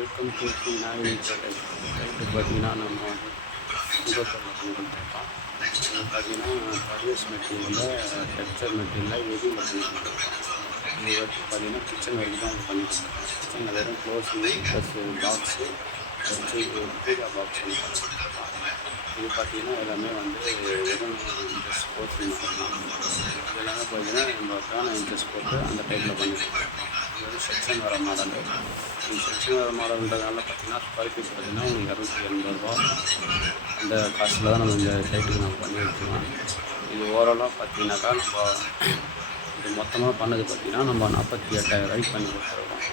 Welcome to நாகரிக right பார்த்தீங்கன்னா நம்ம வந்து முகப்பொருள் பண்ணி கொடுத்துருக்கோம். இது பார்த்தீங்கன்னா பர்வேஸ் மெட்டீரியலில் டெக்ஸ்சர் மெட்டீரியலில் எதுவும் பண்ணி கொடுத்துருக்கோம். இது வந்து பார்த்தீங்கன்னா கிச்சன் வரைக்கும் தான் பண்ணி கொடுத்துருக்கோம். கிச்சனில் வெறும் க்ளோஸிங்கு ப்ளஸ் பாக்ஸு வச்சு பூஜா பாக்ஸ் வந்து பண்ணி கொடுத்துருக்கோம். இது பார்த்தீங்கன்னா எல்லாமே வந்து வெறும் இன்ட்ரெஸ்ட் போட்டு மட்டும்தான். இது எல்லாமே பார்த்தீங்கன்னா நம்ம பேனா இன்ட்ரெஸ்ட் போட்டு அந்த டைப்பில் பண்ணி கொடுத்துருக்கோம். இது வந்து செக்ஷன் வர மாடலு. இந்த செக்ஷன் வர மாடல்ன்றதுனால பார்த்தீங்கன்னா ஸ்கொயர் ஃபீட் பார்த்தீங்கன்னா உங்களுக்கு 280 அந்த காஸ்ட்டில் தான் நம்ம இந்த சைட்டுக்கு நம்ம பண்ணி வச்சுருக்கோம். இது ஓவராலாக பார்த்தீங்கன்னாக்கா நம்ம இது மொத்தமாக பண்ணது பார்த்தீங்கன்னா நம்ம 48,000 பண்ணி கொடுத்துருக்கோம்.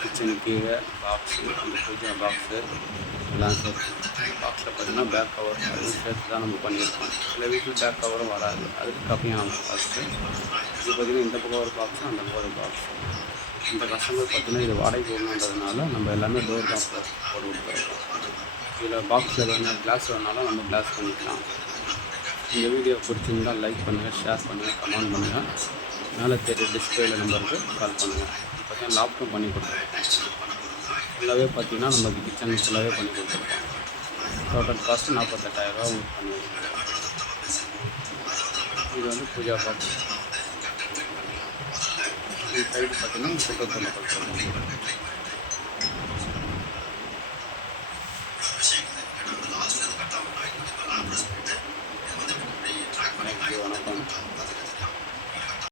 கிச்சனு கீழே பாக்ஸு அந்த பூஜா பாக்ஸு எல்லாம் சேர்த்து பாக்ஸில் பார்த்தீங்கன்னா பேக் கவர் அதுவும் சேர்த்து தான் நம்ம பண்ணியிருக்கோம். சில வீட்டில் பேக் கவரும் வராது, அதுக்கு கம்மியாகும் ஃபஸ்ட்டு. இது பார்த்திங்கன்னா இந்த பக்கம் ஒரு பாக்ஸு அந்த பக்கம் ஒரு பாக்ஸு. இந்த கஸ்டமர் பார்த்திங்கன்னா இது வாடகை போடணுன்றதுனால நம்ம எல்லாமே டோர் தான் போட்டு கொடுத்துருக்கோம். இதில் பாக்ஸில் வேணால் கிளாஸ் வேணாலும் நம்ம கிளாஸ் பண்ணிக்கலாம். இந்த வீடியோ பிடிச்சிருந்தால் லைக் பண்ணுங்கள், ஷேர் பண்ணுங்கள், கமெண்ட் பண்ணுங்கள். மேலே தெரிய டிஸ்பிளேல நம்பருக்கு கால் பண்ணுங்கள். பார்த்தீங்கன்னா லாப்டும் பண்ணி கொடுத்துருக்கோம். ஃபுல்லாகவே பார்த்தீங்கன்னா நமக்கு கிச்சன் ஃபுல்லாகவே பண்ணி கொடுத்துருக்கோம். டோட்டல் காஸ்ட்டு 48,000 உங்களுக்கு பண்ணி கொடுத்துருக்கோம். இது வந்து பூஜா பாக்ஸ். இது சைடு பார்த்தீங்கன்னா சுத்தத்தில் கொடுத்துருக்கோம்.